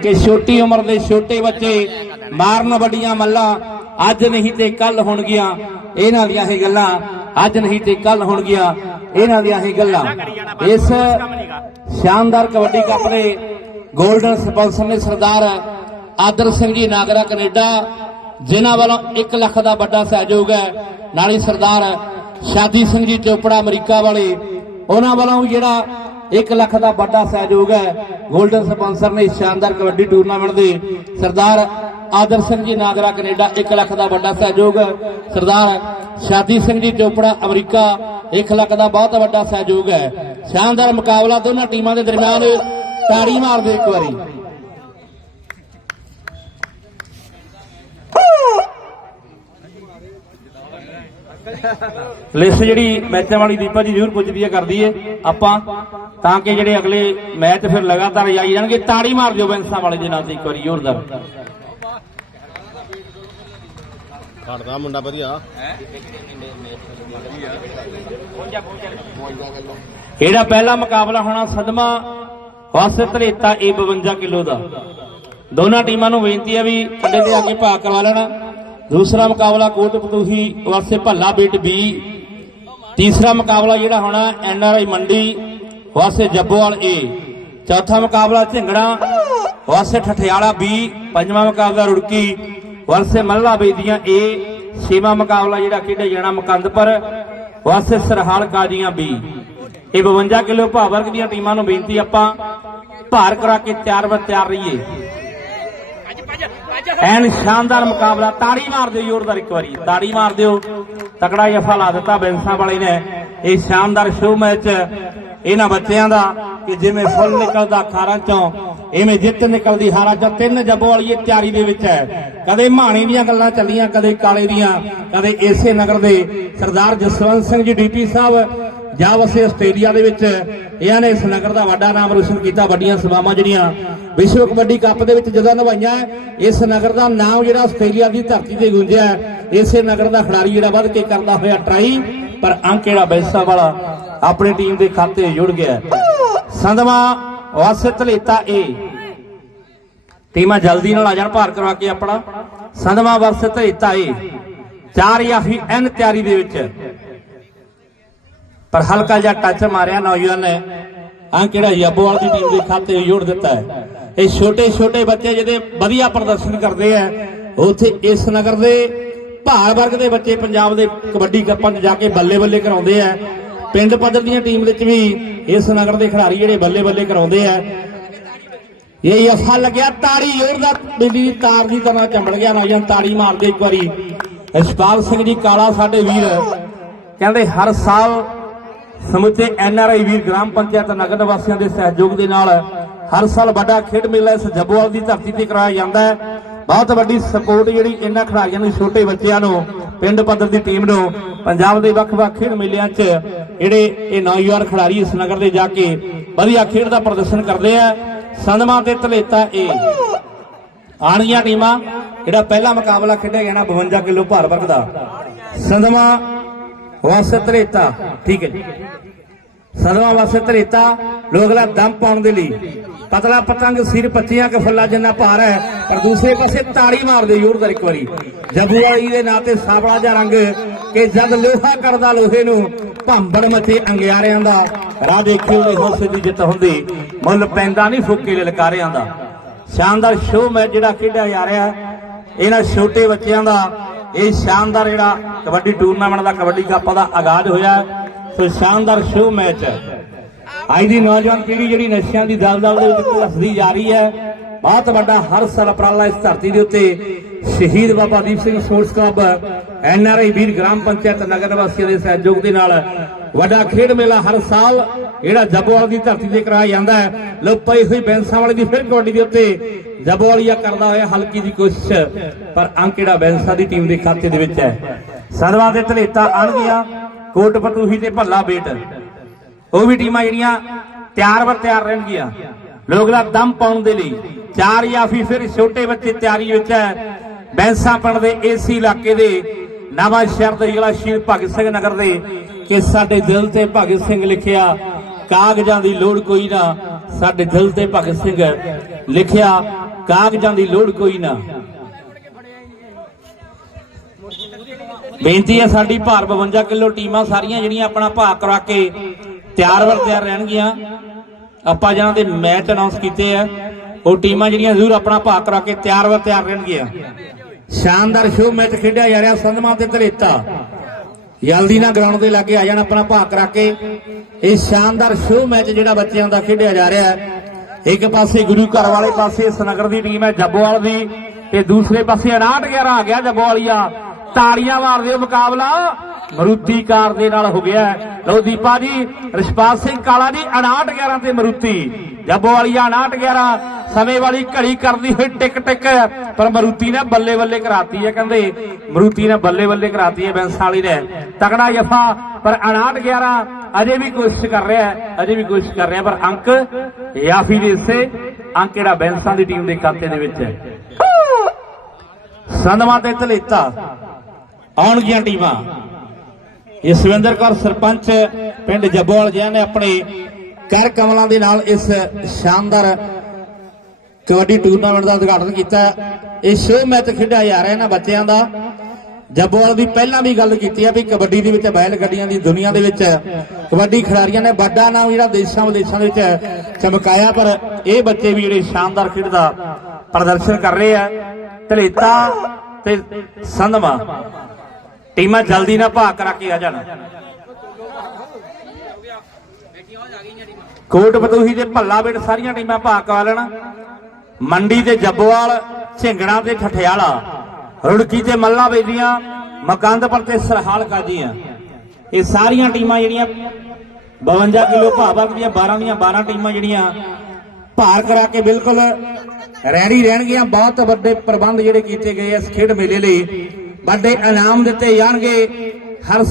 ਕਿ ਛੋਟੀ ਉਮਰ ਦੇ ਛੋਟੇ ਬੱਚੇ ਮਾਰਨ ਵੱਡੀਆਂ ਮੱਲਾਂ ਅੱਜ ਨਹੀਂ ਤੇ ਕੱਲ ਹੋਣਗੀਆਂ। ਇਹਨਾਂ ਦੀਆਂ ਇਹ ਗੱਲਾਂ ਅੱਜ ਨਹੀਂ ਤੇ ਕੱਲ ਹੋਣਗੀਆਂ। ਇਹਨਾਂ ਦੀਆਂ ਇਹ ਗੱਲਾਂ ਇਸ ਸ਼ਾਨਦਾਰ ਕਬੱਡੀ ਕੱਪ ਦੇ 골ਡਨ ਸਪਾਂਸਰ ਨੇ ਸਰਦਾਰ ਆਦਰ ਸਿੰਘ ਜੀ ਨਾਗਰਾ ਕੈਨੇਡਾ, ਜਿਨ੍ਹਾਂ ਵੱਲੋਂ 1 ਲੱਖ ਦਾ ਵੱਡਾ ਸਹਿਯੋਗ ਹੈ। ਨਾਲ ਹੀ ਸਰਦਾਰ ਸ਼ਾਦੀ ਸਿੰਘ ਜੀ ਚੋਪੜਾ ਅਮਰੀਕਾ ਵਾਲੇ, ਉਹਨਾਂ ਵੱਲੋਂ ਜਿਹੜਾ 1 ਲੱਖ ਦਾ ਵੱਡਾ ਸਹਿਯੋਗ ਹੈ। 골ਡਨ ਸਪਾਂਸਰ ਨੇ ਸ਼ਾਨਦਾਰ ਕਬੱਡੀ ਟੂਰਨਾਮੈਂਟ ਦੇ ਸਰਦਾਰ ਆਦਰ ਸਿੰਘ ਜੀ ਨਾਗਰਾ ਕੈਨੇਡਾ 1 ਲੱਖ ਦਾ ਵੱਡਾ ਸਹਿਯੋਗ। ਸਰਦਾਰ ਸ਼ਾਦੀ ਸਿੰਘ ਜੀ ਚੋਪੜਾ, ਅਮਰੀਕਾ 1 ਲੱਖ ਦਾ ਬਹੁਤ ਵੱਡਾ ਸਹਿਯੋਗ ਹੈ। ਸ਼ਾਨਦਾਰ ਮੁਕਾਬਲਾ ਦੋਨਾਂ ਟੀਮਾਂ ਦੇ ਦਰਮਿਆਨ। ਤਾੜੀ ਮਾਰਦੇ ਇੱਕ ਵਾਰੀ। ਲਿਸਟ ਜਿਹੜੀ ਮੈਚਾਂ ਵਾਲੀ ਦੀਪਾ ਜੀ ਜ਼ਰੂਰ ਪੁੱਛਦੀ ਹੈ ਕਰਦੀ ਏ ਆਪਾਂ ਤਾਂ ਕਿ ਜਿਹੜੇ ਅਗਲੇ ਮੈਚ ਫਿਰ ਲਗਾਤਾਰ ਆਈ ਜਾਣਗੇ ਤਾੜੀ ਮਾਰ ਦਿਓ ਬੈਂਸਾਂ ਵਾਲੇ ਦੇ ਨਾਲ ਤੇ ਇੱਕ ਵਾਰੀ ਜ਼ੋਰਦਾਰ। ਖੜਦਾ ਮੁੰਡਾ ਵਧੀਆ। ਇਹਦਾ ਪਹਿਲਾ ਮੁਕਾਬਲਾ ਹੋਣਾ ਸਦਮਾ ਵਾਸੇ ਧਰੇਤਾ ਇਹ 52 ਕਿਲੋ ਦਾ। ਦੋਨਾਂ ਟੀਮਾਂ ਨੂੰ ਬੇਨਤੀ ਹੈ ਵੀ ਕੰਡੇ ਦੇ ਅੱਗੇ ਭਾਗ ਕਰਵਾ ਲੈਣਾ। ਦੂਸਰਾ ਮੁਕਾਬਲਾ ਕੋਟ ਪਤੂਹੀ ਵਾਸਤੇ ਭੱਲਾ ਬੇਟ ਬੀ। ਤੀਸਰਾ ਮੁਕਾਬਲਾ ਜਿਹੜਾ ਹੋਣਾ ਐਨ ਆਰ ਆਈ ਮੰਡੀ ਵਾਸੇ ਜੱਬੋਵਾਲ ਏ। ਚੌਥਾ ਮੁਕਾਬਲਾ ਝਿੰਗੜਾ ਵਾਸਤੇ ਠਠਿਆਲਾ ਬੀ। ਪੰਜਵਾਂ ਮੁਕਾਬਲਾ ਰੁੜਕੀ ਵਾਸੇ ਮੱਲਾ ਬੇਦੀਆਂ ਏ। ਛੇਵਾਂ ਮੁਕਾਬਲਾ ਜਿਹੜਾ ਖੇਡਿਆ ਜਾਣਾ ਮੁਕੰਦਪੁਰ ਵਾਸਤੇ ਸਰਹਾਲ ਕਾਜੀਆਂ ਬੀ। ਇਹ 52 ਕਿਲੋ ਭਾਰ ਵਰਗ ਦੀਆਂ ਟੀਮਾਂ ਨੂੰ ਬੇਨਤੀ ਆਪਾਂ ਭਾਰ ਕਰਾ ਕੇ ਤਿਆਰ ਬਰ ਤਿਆਰ ਰਹੀਏ। ਐਨ ਸ਼ਾਨਦਾਰ ਮੁਕਾਬਲਾ, ਤਾੜੀ ਮਾਰ ਦਿਓ ਜ਼ੋਰਦਾਰ ਇੱਕ ਵਾਰੀ, ਤਾੜੀ ਮਾਰ ਦਿਓ। ਤਕੜਾ ਜਫਾ ਲਾ ਦਿੱਤਾ ਬੈਂਸਾਂ ਵਾਲੇ ਨੇ। ਇਹ ਸ਼ਾਨਦਾਰ ਸ਼ੋਅ ਮੈਚ ਇਹਨਾਂ ਬੱਚਿਆਂ ਦਾ ਕਿ ਜਿਵੇਂ ਫੁੱਲ ਨਿਕਲਦਾ ਖਾਰਾਂ ਚੋਂ ਐਵੇਂ ਜਿੱਤ ਨਿਕਲਦੀ ਹਾਰਾਂ ਚੋਂ। ਤਿੰਨ ਜੱਬੋ ਵਾਲੀ ਇਹ ਤਿਆਰੀ ਦੇ ਵਿੱਚ ਹੈ। ਕਦੇ ਮਾਣੀ ਦੀਆਂ ਗੱਲਾਂ ਚੱਲੀਆਂ, ਕਦੇ ਕਾਲੇ ਦੀਆਂ। ਕਦੇ ਏਸੇ ਨਗਰ ਦੇ ਸਰਦਾਰ ਜਸਵੰਤ ਸਿੰਘ ਜੀ ਡੀਪੀ ਸਾਹਿਬ ਜਾਂ ਵਸੇ ਆਸਟ੍ਰੇਲੀਆ ਦੇ ਵਿੱਚ ਇਹਨਾਂ ਨੇ ਇਸ ਨਗਰ ਦਾ ਵੱਡਾ ਨਾਮ ਰੋਸ਼ਨ ਕੀਤਾ, ਵੱਡੀਆਂ ਸਭਾਵਾਂ ਜਿਹੜੀਆਂ ਵਿਸ਼ਵ ਕਬੱਡੀ ਕੱਪ ਦੇ ਵਿੱਚ ਜਦੋਂ ਨਿਭਾਈਆਂ, ਇਸ ਨਗਰ ਦਾ ਨਾਮ ਜਿਹੜਾ ਆਸਟ੍ਰੇਲੀਆ ਦੀ ਧਰਤੀ ਤੇ ਗੂੰਜਿਆ, ਇਸੇ ਨਗਰ ਦਾ ਖਿਡਾਰੀ ਜਿਹੜਾ ਵੱਧ ਕੇ ਕਰਦਾ ਹੋਇਆ ਟਰਾਈ, ਪਰ ਅੰਕ ਜਿਹੜਾ ਬੈਸਾ ਵਾਲਾ ਆਪਣੀ ਟੀਮ ਦੇ ਖਾਤੇ ਜੁੜ ਗਿਆ। ਹੈ। ਸੰਧਵਾ, ਵਾਸੇ ਧਲੇਤਾ ਏ ਟੀਮਾਂ ਜਲਦੀ ਨਾਲ ਆ ਜਾਣ, ਭਾਰ ਕਰਵਾ ਕੇ ਆਪਣਾ। ਸੰਧਵਾ ਵਾਸੇ ਧਲੇਤਾ ਏ ਚਾਰ ਫਿਰ ਐਨ ਤਿਆਰੀ ਦੇ ਵਿੱਚ। ਪਰ ਹਲਕਾ ਜਿਹਾ ਟੱਚ ਮਾਰਿਆ ਨੌਜਵਾਨ ਨੇ। ਆ ਕਿਹੜਾ ਯੱਬੋਵਾਲ ਦੀ ਟੀਮ ਦੇ ਖਾਤੇ ਜੋੜ ਦਿੱਤਾ ਹੈ। ਇਹ ਛੋਟੇ ਛੋਟੇ ਬੱਚੇ ਜਿਹਦੇ ਵਧੀਆ ਪ੍ਰਦਰਸ਼ਨ ਕਰਦੇ ਆ, ਉੱਥੇ ਇਸ ਨਗਰ ਦੇ ਭਾਰ ਵਰਗ ਦੇ ਬੱਚੇ ਪੰਜਾਬ ਦੇ ਕਬੱਡੀ ਕੱਪਾਂ 'ਚ ਜਾ ਕੇ ਬੱਲੇ ਬੱਲੇ ਕਰਾਉਂਦੇ ਆ। ਪਿੰਡ ਪੱਧਰ ਦੀਆਂ ਟੀਮ ਵਿੱਚ ਵੀ ਇਸ ਨਗਰ ਦੇ ਖਿਡਾਰੀ ਜਿਹੜੇ ਬੱਲੇ ਬੱਲੇ ਕਰਾਉਂਦੇ ਆ। ਇਹ ਯਫਾ ਲੱਗਿਆ, ਤਾੜੀ ਜ਼ੋਰਦਾਰ ਬਿੰਦੀ ਦੀ ਤਾਰ ਦੀ ਤਰ੍ਹਾਂ ਚੰਬੜ ਗਿਆ, ਨੌਜਵਾਨ ਤਾੜੀ ਮਾਰਦੇ ਇੱਕ ਵਾਰੀ। ਇਸ਼ਪਾਲ ਸਿੰਘ ਜੀ, ਕਾਲਾ ਸਾਡੇ ਵੀਰ। ਕਹਿੰਦੇ ਹਰ ਸਾਲ ਸਮੁੱਚੇ ਐਨ ਆਰ ਆਈ ਵੀਰ ਗ੍ਰਾਮ ਪੰਚਾਇਤ ਨਗਰ ਵਾਸੀਆਂ ਦੇ ਸਹਿਯੋਗ ਦੇ ਨਾਲ ਹਰ ਸਾਲ ਵੱਡਾ ਖੇਡ ਮੇਲਾ ਇਸ ਜੱਬੋਵਾਲ ਦੀ ਧਰਤੀ ਤੇ ਕਰਾਇਆ ਜਾਂਦਾ ਹੈ। ਬਹੁਤ ਵੱਡੀ ਸਪੋਰਟ ਜਿਹੜੀ ਇਹਨਾਂ ਖਿਡਾਰੀਆਂ ਨੂੰ, ਛੋਟੇ ਬੱਚਿਆਂ ਨੂੰ, ਪਿੰਡ ਪੱਧਰ ਦੀ ਟੀਮ ਨੂੰ, ਪੰਜਾਬ ਦੇ ਵੱਖ-ਵੱਖ ਖੇਡ ਮੇਲਿਆਂ 'ਚ ਜਿਹੜੇ ਇਹ ਨੌਜਵਾਨ ਖਿਡਾਰੀ ਇਸ ਨਗਰ ਦੇ ਜਾ ਕੇ ਵਧੀਆ ਖੇਡ ਦਾ ਪ੍ਰਦਰਸ਼ਨ ਕਰਦੇ ਆ। ਸੰਦਮਾ ਤੇ ਧਲੇਤਾ ਏ। ਆਣੀਆਂ ਟੀਮਾਂ, ਜਿਹੜਾ ਪਹਿਲਾ ਮੁਕਾਬਲਾ ਖੇਡਿਆ ਜਾਣਾ 52 ਕਿਲੋ ਭਾਰ ਵਰਗ ਦਾ। ਸੰਦਮਾ ਵਾਸਤੇ ਧਲੇਤਾ ਠੀਕ ਹੈ ਜੀ। ਸਦਵਾ ਵਾਸਤੇ ਧਰੇਤਾ। ਲੋਗਲਾ ਦਮ ਪਾਉਣ ਦੇ ਲਈ। ਪਤਲਾ ਪਤੰਗ, ਸਿਰ ਪੱਤੀਆਂ ਕੇ ਫੁੱਲਾ ਜਿੰਨਾ ਭਾਰ ਹੈ, ਪਰ ਦੂਸਰੇ ਪਾਸੇ ਤਾੜੀ ਮਾਰਦੇ ਜ਼ੋਰਦਾਰ ਇੱਕ ਵਾਰੀ। ਜੱਬੂ ਵਾਲੀ ਦੇ ਨਾਂ ਤੇ ਸਾਬਲਾ ਜਿਹਾ ਰੰਗ ਕਿ ਜਦ ਲੋਹਾ ਕਰਦਾ ਲੋਹੇ ਨੂੰ, ਭਾਂਬੜ ਮੱਥੇ ਅੰਗਿਆਰਿਆਂ ਦਾ। ਰਾਹ ਦੇਖਿਓ ਦੇ ਹੌਸੇ ਦੀ ਜਿੱਤ ਹੁੰਦੀ। ਮੁੱਲ ਪੈਂਦਾ ਨਹੀਂ ਫੁੱਕੇ ਲਲਕਾਰਿਆਂ ਦਾ। ਸ਼ਾਨਦਾਰ ਸ਼ੋਅ ਮੈਚ ਜਿਹੜਾ ਖੇਡਿਆ ਜਾ ਰਿਹਾ ਇਹਨਾਂ ਛੋਟੇ ਬੱਚਿਆਂ ਦਾ। ਇਹ ਸ਼ਾਨਦਾਰ ਜਿਹੜਾ ਕਬੱਡੀ ਟੂਰਨਾਮੈਂਟ ਦਾ ਕਬੱਡੀ ਕੱਪ ਦਾ ਆਗਾਜ਼ ਹੋਇਆ। ਸੋ ਸ਼ਾਨਦਾਰ ਸ਼ੋਅ ਮੈਚ ਹੈ ਅੱਜ ਦੀ ਨੌਜਵਾਨ ਪੀੜ੍ਹੀ ਜਿਹੜੀ ਨਸ਼ਿਆਂ ਦੀ ਦਲਦਲ ਦੇ ਵਿੱਚ ਘੁਲਸਦੀ ਜਾ ਰਹੀ ਹੈ, ਬਹੁਤ ਵੱਡਾ ਹਰ ਸਾਲ ਉਪਰਾਲਾ ਇਸ ਧਰਤੀ ਦੇ ਉੱਤੇ। Shaheed Baba Deep Singh sports club, N R I ਵੀਰ ਗ੍ਰਾਮ ਪੰਚਾਇਤ, ਨਗਰ ਵਾਸੀਆਂ ਦੇ ਸਹਿਯੋਗ ਦੇ ਨਾਲ ਵੱਡਾ ਖੇਡ ਮੇਲਾ ਹਰ ਸਾਲ ਜਿਹੜਾ ਜੱਬੋਵਾਲ ਦੀ ਧਰਤੀ ਤੇ ਕਰਾਇਆ ਜਾਂਦਾ ਹੈ। ਲੋ ਪਈ ਹੋਈ ਬੈਂਸਾਂ ਵਾਲੇ ਦੀ ਫਿਰ ਕਬੱਡੀ ਦੇ ਉੱਤੇ ਜੱਬੋਵਾਲੀਆ ਕਰਦਾ ਹੋਇਆ ਹਲਕੀ ਦੀ ਕੋਸ਼ਿਸ਼, ਪਰ ਅੰਕ ਜਿਹੜਾ ਬੈਂਸਾਂ ਦੀ ਟੀਮ ਦੇ ਖਾਤੇ ਦੇ ਵਿੱਚ ਹੈ। ਸਰਵਾ ਦੇ ਧਲੇਤਾ ਆਣ ਕੋਟ ਪਤੂਹੀ ਤੇ ਭੱਲਾ ਬੇਟ। ਉਹ ਵੀ ਟੀਮਾਂ ਜਿਹੜੀਆਂ ਤਿਆਰ ਬਰ ਤਿਆਰ ਰਹਿਣਗੀਆਂ ਲੋਗਲਾ ਦਮ ਪਾਉਣ ਦੇ ਲਈ ਚਾਰ ਯਾਫੀ ਫਿਰ ਛੋਟੇ ਬੱਚੇ ਤਿਆਰੀ ਵਿੱਚ ਹੈ। ਬੈਂਸਾਂ ਪਿੰਡ ਦੇ ਏਸੀ ਇਲਾਕੇ ਦੇ ਨਵਾਂ ਸ਼ਹਿਰ ਦੇ ਜ਼ਿਲ੍ਹਾ ਸ਼ਹੀਦ ਭਗਤ ਸਿੰਘ ਨਗਰ ਦੇ ਕਿ ਸਾਡੇ ਦਿਲ ਤੇ ਭਗਤ ਸਿੰਘ ਲਿਖਿਆ, ਕਾਗਜ਼ਾਂ ਦੀ ਲੋੜ ਕੋਈ ਨਾ। ਸਾਡੇ ਦਿਲ ਤੇ ਭਗਤ ਸਿੰਘ ਲਿਖਿਆ, ਕਾਗਜ਼ਾਂ ਦੀ ਲੋੜ ਕੋਈ ਨਾ। ਬੇਨਤੀ ਹੈ ਸਾਡੀ ਭਾਰ 52 ਕਿਲੋ ਟੀਮਾਂ ਸਾਰੀਆਂ ਜਿਹੜੀਆਂ ਆਪਣਾ ਭਾਅ ਕਰਾ ਕੇ ਤਿਆਰ ਵਰ ਤਿਆਰ ਰਹਿਣਗੀਆਂ। ਆਪਾਂ ਜਿਹਨਾਂ ਦੇ ਮੈਚ ਅਨਾਉਂਸ ਕੀਤੇ ਆ, ਉਹ ਟੀਮਾਂ ਜਿਹੜੀਆਂ ਜ਼ਰੂਰ ਆਪਣਾ ਭਾਅ ਕਰਾ ਕੇ ਤਿਆਰ ਵਰ ਤਿਆਰ ਰਹਿਣਗੀਆਂ। ਸ਼ਾਨਦਾਰ ਸ਼ੋਅ ਮੈਚ ਖੇਡਿਆ ਜਾ ਰਿਹਾ ਸੰਧਮਾ ਤੇ ਧਰੇਤਾ ਜਲਦੀ ਨਾਲ ਗਰਾਊਂਡ ਦੇ ਲਾਗੇ ਆ ਜਾਣ ਆਪਣਾ ਭਾਅ ਕਰਾ ਕੇ। ਇਹ ਸ਼ਾਨਦਾਰ ਸ਼ੋਅ ਮੈਚ ਜਿਹੜਾ ਬੱਚਿਆਂ ਦਾ ਖੇਡਿਆ ਜਾ ਰਿਹਾ। ਹੈ ਇੱਕ ਪਾਸੇ ਗੁਰੂ ਘਰ ਵਾਲੇ ਪਾਸੇ ਸਨਗਰ ਦੀ ਟੀਮ ਹੈ ਜੱਬੋਵਾਲ ਦੀ ਤੇ ਦੂਸਰੇ ਪਾਸੇ 59 11 ਆ ਗਿਆ ਜੱਬੋਵਾਲੀਆ। ਤਾੜੀਆਂ ਮਾਰਦੇ ਹੋ ਮੁਕਾਬਲਾ। ਮਰੂਤੀ ਕਾਰ ਦੇ ਨਾਲ ਹੋ ਗਿਆ। ਲਓ ਦੀਪਾ ਜੀ ਰਿਸ਼ਪਾਲ ਸਿੰਘ ਕਾਲਾ ਜੀ 59 11 ਤੇ ਮਰੂਤੀ। ਜੱਬੋਵਾਲੀਆ 59 11 ਸਮੇਂ ਵਾਲੀ ਘੜੀ ਕਰਦੀ ਹੋਈ ਟਿਕ ਟਿਕ ਪਰ ਮਰੂਤੀ ਨੇ ਬੱਲੇ ਬੱਲੇ ਕਰਾਤੀ ਹੈ ਕਹਿੰਦੇ। ਮਰੂਤੀ ਨੇ ਬੱਲੇ ਬੱਲੇ ਕਰਾਤੀ ਹੈ ਬੈਂਸ ਵਾਲੀ ਨੇ। ਤਕੜਾ ਜਫਾ ਪਰ 59 11 ਅਜੇ ਵੀ ਕੋਸ਼ਿਸ਼ ਕਰ ਰਿਹਾ ਹੈ ਅਜੇ ਵੀ ਕੋਸ਼ਿਸ਼ ਕਰ ਰਿਹਾ ਪਰ ਅੰਕ ਯਾਫੀ ਦੇ ਹਿੱਸੇ ਅੰਕ ਜਿਹੜਾ ਬੈਂਸਾਂ ਦੀ ਟੀਮ ਦੇ ਖਾਤੇ ਦੇ ਵਿੱਚ ਹੈ। ਸੰਧਵਾ ਤੇ ਧਲੇਤਾ। ਆਉਣਗੀਆਂ ਟੀਮਾਂ। ਇਹ ਜਸਵਿੰਦਰ ਕੌਰ ਸਰਪੰਚ ਪਿੰਡ ਜੱਬੋਵਾਲ ਜਿਨ੍ਹਾਂ ਨੇ ਆਪਣੇ ਕਰ ਕਮਲਾਂ ਦੇ ਨਾਲ ਇਸ ਸ਼ਾਨਦਾਰ ਕਬੱਡੀ ਟੂਰਨਾਮੈਂਟ ਦਾ ਉਦਘਾਟਨ ਕੀਤਾ ਇਹ ਸ਼ੋਅ ਮੈਚ ਖੇਡਿਆ ਜਾ ਰਿਹਾ ਇਹਨਾਂ ਬੱਚਿਆਂ ਦਾ। ਜੱਬੋਵਾਲ ਦੀ ਪਹਿਲਾਂ ਵੀ ਗੱਲ ਕੀਤੀ ਆ ਵੀ ਕਬੱਡੀ ਦੇ ਵਿੱਚ ਬੈਲ ਗੱਡੀਆਂ ਦੀ ਦੁਨੀਆ ਦੇ ਵਿੱਚ ਕਬੱਡੀ ਖਿਡਾਰੀਆਂ ਨੇ ਵੱਡਾ ਨਾਮ ਜਿਹੜਾ ਦੇਸ਼ਾਂ ਵਿਦੇਸ਼ਾਂ ਦੇ ਵਿੱਚ ਚਮਕਾਇਆ, ਪਰ ਇਹ ਬੱਚੇ ਵੀ ਜਿਹੜੇ ਸ਼ਾਨਦਾਰ ਖੇਡ ਦਾ ਪ੍ਰਦਰਸ਼ਨ ਕਰ ਰਹੇ ਆ। ਧਲੇਤਾ ਤੇ ਸੰਧਮਾ। ਟੀਮਾਂ ਜਲਦੀ ਨਾਲ ਭਾਗ ਕਰਾ ਕੇ ਆ ਜਾਣ। ਕੋਟ ਬਤੂਹੀ ਤੇ ਭੱਲਾ ਬੇਟ ਸਾਰੀਆਂ ਟੀਮਾਂ ਭਾਗ ਕਰਾ ਲੈਣ। ਮੰਡੀ ਤੇ ਜੱਬੋਵਾਲ, ਝਿੰਗੜਾ ਤੇ ਠਠਿਆਲਾ, ਰੁੜਕੀ ਤੇ ਮੱਲਾ ਬੇਦੀਆਂ, ਮਕੰਦਪੁਰ ਤੇ ਸਰਹਾਲ ਕਾਜੀਆਂ। ਇਹ ਸਾਰੀਆਂ ਟੀਮਾਂ ਜਿਹੜੀਆਂ 52 ਕਿਲੋ ਭਾਰ ਵਰਗ ਦੀਆਂ 12 ਦੀਆਂ 12 ਟੀਮਾਂ ਜਿਹੜੀਆਂ ਭਾਰ ਕਰਾ ਕੇ ਬਿਲਕੁਲ ਰੈਡੀ ਰਹਿਣਗੀਆਂ। ਬਹੁਤ ਵੱਡੇ ਪ੍ਰਬੰਧ ਜਿਹੜੇ ਕੀਤੇ ਗਏ ਇਸ ਖੇਡ ਮੇਲੇ ਲਈ। ਵੱਡੇ ਇਨਾਮ ਦਿੱਤੇ ਜਾਣਗੇ। ਹਰ